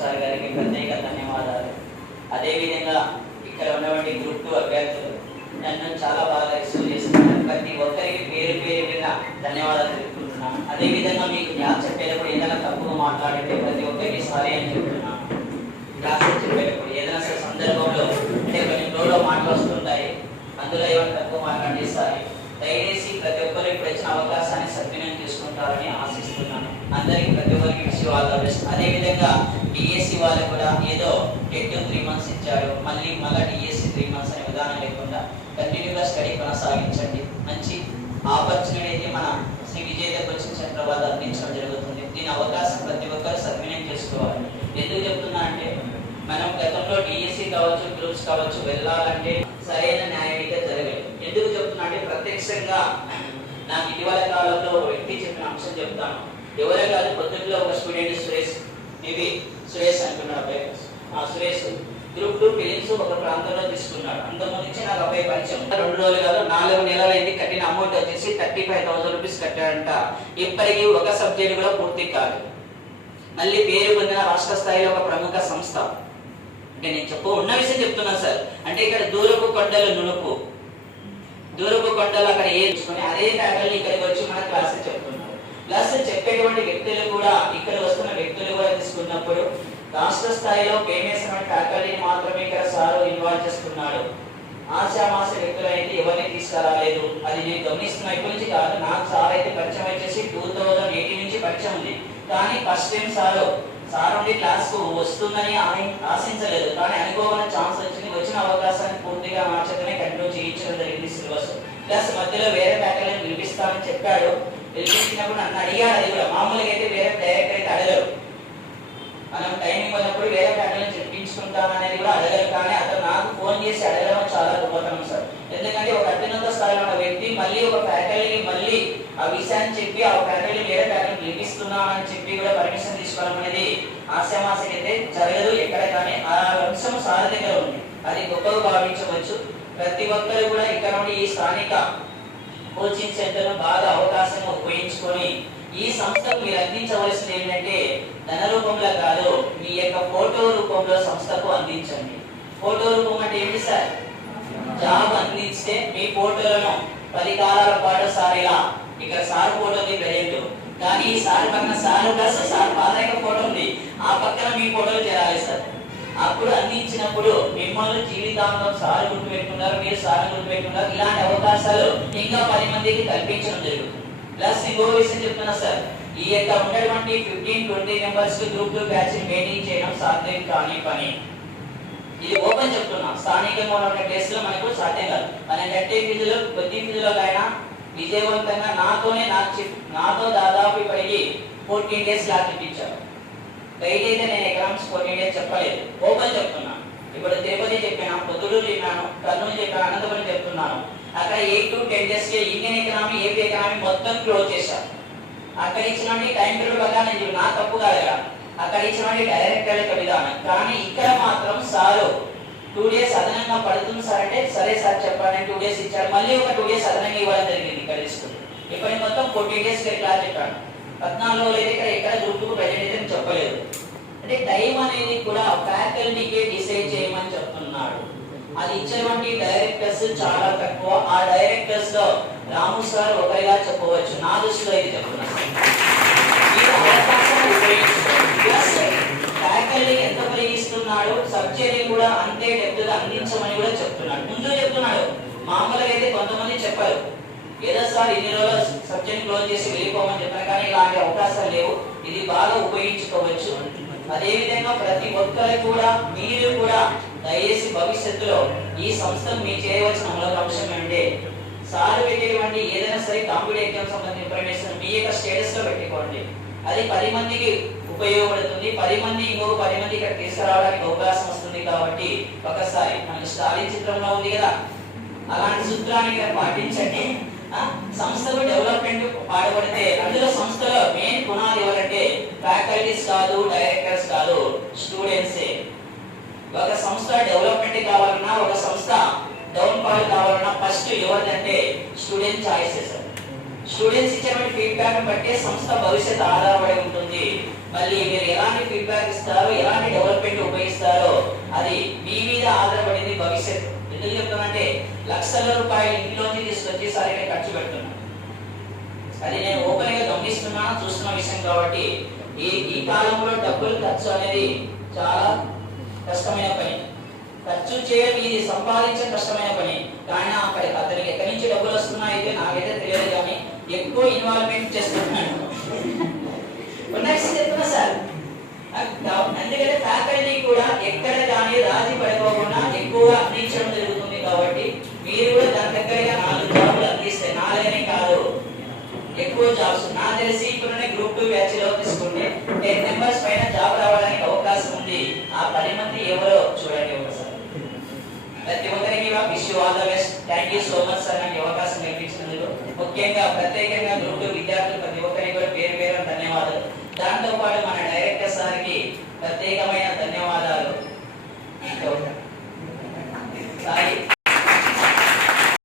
Sir గారికి ప్రత్యేక ధన్యవాదాలు. అదేవిధంగా ఇక్కడ ఉన్నటువంటి గ్రూప్ టూ అభ్యర్థులు నన్ను చాలా బాగా రిసీవ్ చేస్తున్నారు. ప్రతి ఒక్కరికి పేరు పేరు మీద ధన్యవాదాలు తెలుపుకుంటున్నాను. అదేవిధంగా మీకు జ్ఞాపకం చెప్పేటప్పుడు ఏదైనా తప్పుగా మాట్లాడితే ప్రతి ఒక్కరికి సారీ అని చెప్తున్నాను. క్లాస్ చెప్పేటప్పుడు ఏదైనా సందర్భంలో అంటే కొన్ని ఫ్లోలో మాటలు వస్తుంటాయి. అందులో ఏమైనా తక్కువ మాట్లాడి సారీ. అవకాశాన్ని సద్వినియోగం చేసుకుంటారని ఆశిస్తున్నాను. అందరికీ ప్రతి ఒక్కరికి విషయం ఆల్ ద బెస్ట్. అదేవిధంగా డిఎస్సి వాళ్ళు కూడా ఏదో టెట్ త్రీ మంత్స్ ఇచ్చారు. మళ్ళీ మళ్ళీ డిఎస్సి త్రీ మంత్స్ అనే విధానం లేకుండా కంటిన్యూగా స్టడీ కొనసాగించండి. మంచి ఆపర్చునిటీ అయితే మన శ్రీ విజయ కోచింగ్ సెంటర్ వాళ్ళు అందించడం జరుగుతుంది. దీని అవకాశం ప్రతి ఒక్కరు సద్వినియోగం చేసుకోవాలి. ఎందుకు చెప్తున్నా అంటే మనం గతంలో డిఎస్సి కావచ్చు గ్రూప్స్ కావచ్చు వెళ్ళాలంటే సరైన న్యాయం అయితే జరగలేదు. ఎందుకు చెప్తున్నా అంటే ప్రత్యక్షంగా నాకు ఇటీవల కాలంలో ఒక వ్యక్తి చెప్పిన అంశం చెప్తాను. ఎవరే కాదు పొద్దుట్లో ఒక స్టూడెంట్ సురేష్ ఇది సురేష్ అనుకున్నాడు అబ్బాయి. ఆ సురేష్ గ్రూప్ టూ ఫిలిమ్స్ ఒక ప్రాంతంలో తీసుకున్నాడు. అంతకుముందు నుంచి నాకు అబ్బాయి పరిచయం రెండు రోజులు కాదు నాలుగు నెలలు అయింది కట్టిన అమౌంట్ వచ్చేసి థర్టీ ఫైవ్ థౌసండ్ రూపీస్ కట్టాడంట. ఇప్పటికీ ఒక సబ్జెక్ట్ కూడా పూర్తి కాదు. మళ్ళీ పేరు పొందిన రాష్ట్ర స్థాయిలో ఒక ప్రముఖ సంస్థ. అంటే నేను చెప్పు ఉన్న విషయం చెప్తున్నా సార్. అంటే ఇక్కడ దూరపు కొండలు నునుపు. దూరపు కొండలు అక్కడ ఏర్చుకొని అదే ఫ్యాకల్టీ ఇక్కడికి వచ్చి మన క్లాసెస్ చెప్తున్నారు. ప్లస్ చెప్పేటువంటి వ్యక్తులు కూడా ఇక్కడ వస్తున్న వ్యక్తులు కూడా తీసుకున్నప్పుడు రాష్ట్ర స్థాయిలో ఫేమస్ అయిన ఫ్యాకల్టీని మాత్రమే ఇక్కడ సారు ఇన్వాల్వ్ చేసుకున్నాడు ఆశామాస వ్యక్తులు అయితే ఎవరిని తీసుకురాలేదు. అది నేను గమనిస్తున్న ఇప్పటి నుంచి కాదు. నాకు సార్ అయితే పరిచయం వచ్చేసి టూ థౌజండ్ ఎయిటీన్ నుంచి పరిచయం ఉంది. కానీ ఫస్ట్ టైం సారు సార్ క్లాస్కు వస్తుందని ఆశించలేదు. కానీ అనుకోవాలని ఛాన్స్ వచ్చింది. వచ్చిన అవకాశాన్ని పూర్తిగా మార్చకనే కంటిన్యూ చేయించడం జరిగింది సిలబస్. ప్లస్ మధ్యలో వేరే ఫ్యాకల్టీని పిలిపిస్తామని చెప్పాడు. పిలిపించినప్పుడు నన్ను అడిగాను అది కూడా. మామూలుగా అయితే వేరే డైరెక్ట్ అయితే అడగరు. మనం టైమింగ్ ఉన్నప్పుడు వేరే ఫ్యాకల్టీని చెప్పించుకుంటాం అనేది కూడా అడగరు. కానీ అతను నాకు ఫోన్ చేసి అడగడం చాలా గొప్పతనం సార్ ఎందుకంటే ఒక అత్యున్నత స్థాయిలో ఉన్న వ్యక్తి మళ్ళీ ఒక ఫ్యాకల్టీకి మళ్ళీ ఆ విషయాన్ని చెప్పి ఆ ఫ్యాకల్టీ వేరే ఫ్యాకల్టీ పిలిపిస్తున్నానని చెప్పి కూడా పర్మిషన్ తీసుకోవడం అనేది ఆశామాసకైతే జరగదు ఎక్కడ కానీ ఆ అంశం సార్ దగ్గర ఉంది. అది గొప్పగా భావించవచ్చు. ప్రతి ఒక్కరు కూడా ఇక్కడ నుండి ఈ స్థానిక కోచింగ్ సెంటర్ బాగా అవకాశం ఉపయోగించుకొని ఈ సంస్థకు మీరు అందించవలసింది ఏంటంటే ధన రూపంలో కాదు మీ యొక్క ఫోటో రూపంలో సంస్థకు అందించండి. ఫోటో రూపం అంటే ఏంటి సార్? జాబ్ అందిస్తే మీ ఫోటోలను పది కాలాల పాటు సార్ ఇలా ఇక్కడ సార్ ఫోటో ఉంది కానీ ఈ సార్ పక్కన సార్ సార్ పాదక ఫోటో ఉంది. ఆ పక్కన మీ ఫోటోలు చేరాలి సార్. అప్పుడు అందించినప్పుడు మిమ్మల్ని జీవితాంతం సారి గుర్తు పెట్టుకున్నారు మీరు సారి గుర్తు పెట్టుకున్నారు ఇలాంటి అవకాశాలు ఇంకా పది మందికి కల్పించడం జరుగుతుంది. ప్లస్ ఇంకో విషయం చెప్తున్నా సార్. ఈ యొక్క ఉన్నటువంటి fifteen twenty members group two batch maintain చేయడం సాధ్యం కాని పని. ఇది ఓపెన్ చెప్తున్నా. స్థానికంగా ఉన్న టెస్ట్లో మనకు సాధ్యం కాదు. మన గట్టి ఫీజులో కొద్ది ఫీజులో అయినా విజయవంతంగా నాతోనే నాకు చెప్- నాతో దాదాపు ఇప్పటికి ఫోర్టీన్ డేస్ లాక్ ఇప్పించారు అయితే నేను ఎకనామిక్స్ కొన్ని చెప్పలేదు. ఓపెన్ చెప్తున్నాను. ఇప్పుడు తిరుపతి చెప్పాను పొద్దుటూరు చెప్పాను కర్నూలు చెప్పాను అనంతపురం చెప్తున్నాను. అక్కడ ఎయిట్ టు టెన్ డేస్కి ఇండియన్ ఎకనామీ ఏపీ ఎకనామీ మొత్తం క్లోజ్ చేశారు. అక్కడ ఇచ్చినటువంటి టైం పీరియడ్ ప్రకారం నేను నా తప్పు కాదు కదా. అక్కడ ఇచ్చినటువంటి డైరెక్టర్ యొక్క విధానం. కానీ ఇక్కడ మాత్రం సారు టూ డేస్ అదనంగా పడుతుంది సార్ అంటే సరే సార్ చెప్పండి టూ డేస్ ఇచ్చారు. మళ్ళీ ఒక టూ డేస్ అదనంగా ఇవ్వడం జరిగింది ఇక్కడ తీసుకుని ఇప్పటి మొత్తం ఫోర్టీన్ డేస్ క్లాస్ చెప్పాను? పద్నాలుగు రోజులు అయితే ఇక్కడ ఎక్కడ గ్రూప్ ప్రెజెంటేషన్ చెప్పలేదు. అంటే టైం అనేది కూడా ఫ్యాకల్టీకే డిసైడ్ చేయమని చెప్తున్నాడు. అది ఇచ్చినటువంటి డైరెక్టర్స్ చాలా తక్కువ. ఆ డైరెక్టర్స్లో రాము సార్ ఒకరిగా చెప్పవచ్చు. నా దృష్టిలో ఇది చెప్తున్నాను ఫ్యాకల్టీ ఎంత ఉపయోగిస్తున్నాడో? సబ్జెక్ట్ కూడా అంతే డెప్త్గా అందించమని కూడా చెప్తున్నాడు. ముందు చెప్తున్నాడు. మామూలుగా అయితే కొంతమంది చెప్పారు. ఏదో సార్ ఇన్ని రోజులు సబ్జెక్ట్ క్లోజ్ చేసి వెళ్ళిపోమని చెప్పారు. కానీ ఇలాంటి అవకాశాలు లేవు. ఇది బాగా ఉపయోగించుకోవచ్చు. అదే విధంగా ప్రతి ఒక్కరు కూడా మీరు కూడా దయచేసి భవిష్యత్తులో ఈ సంస్థను మీరు చేయవలసిన మరొక అంశం అంటే సార్ పెట్టేటువంటి ఏదైనా సరే కాంపిటేటివ్ ఎగ్జామ్ సంబంధించిన ఇన్ఫర్మేషన్ మీ యొక్క స్టేటస్లో పెట్టుకోండి. అది పది మందికి ఉపయోగపడుతుంది పది మంది ఇంకొక పది మంది ఇక్కడ తీసుకురావడానికి అవకాశం వస్తుంది కాబట్టి ఒకసారి మనకి స్టాలిన్ చిత్రంలో ఉంది కదా అలాంటి సూత్రాన్ని ఇక్కడ పాటించండి. సంస్థలు డెవలప్మెంట్ పాడబడితే అందులో సంస్థలో మెయిన్ పునాది ఎవరంటే ఫ్యాకల్టీస్ కాదు డైరెక్టర్స్ కాదు స్టూడెంట్సే ఒక సంస్థ డెవలప్మెంట్ కావాలన్నా ఒక సంస్థ డౌన్ ఫాల్ కావాలన్నా ఫస్ట్ ఎవరిదంటే స్టూడెంట్ చాయిసెస్ స్టూడెంట్స్ ఇచ్చినటువంటి ఫీడ్బ్యాక్ బట్టి సంస్థ భవిష్యత్ ఆధారపడి ఉంటుంది. మళ్ళీ మీరు ఎలాంటి ఫీడ్బ్యాక్ ఇస్తారో ఎలాంటి డెవలప్మెంట్ ఉపయోగిస్తారో అది మీ మీద ఆధారపడింది భవిష్యత్తు. ఎందుకు చెప్తానంటే లక్షల రూపాయలు ఇంట్లోంచి ఒకేసారిగా ఖర్చు పెడుతున్నాను అది నేను ఓపెన్గా గమనిస్తున్నా చూస్తున్న విషయం కాబట్టి ఈ ఈ కాలంలో డబ్బులు ఖర్చు అనేది చాలా కష్టమైన పని. ఖర్చు చేయడం ఇది సంపాదించడం కష్టమైన పని. కానీ అక్కడ అతనికి ఎక్కడి నుంచి డబ్బులు వస్తున్నాయి అయితే నాకైతే తెలియదు కానీ ఎక్కువ ఇన్వాల్వ్మెంట్ చేస్తున్నాను నెక్స్ట్ చెప్తున్నా సార్ ఎందుకంటే ఫ్యాకల్టీ కూడా ఎక్కడ కానీ రాజీ పడిపోకుండా ఎక్కువగా అందించడం జరుగుతుంది కాబట్టి మీరు కూడా దాని దగ్గరగా నాలుగు జాబులు అందిస్తే నాలుగని కాదు ఎక్కువ జాబ్స్ నా తెలిసి ఇప్పుడున్న గ్రూప్ టూ బ్యాచ్లో తీసుకుంటే టెన్ మెంబర్స్ పైన జాబ్ రావడానికి అవకాశం ఉంది. ఆ పది మంది ఎవరో చూడండి ఒకసారి. ప్రతి ఒక్కరికి wish you all the best thank you so much sir నాకు అవకాశం కల్పించినందుకు ముఖ్యంగా ప్రత్యేకంగా గ్రూప్ టూ విద్యార్థులు ప్రతి ఒక్కరికి కూడా పేరు పేరు ధన్యవాదాలు. దాంతో పాటు మన డైరెక్టర్ సార్కి ప్రత్యేకమైన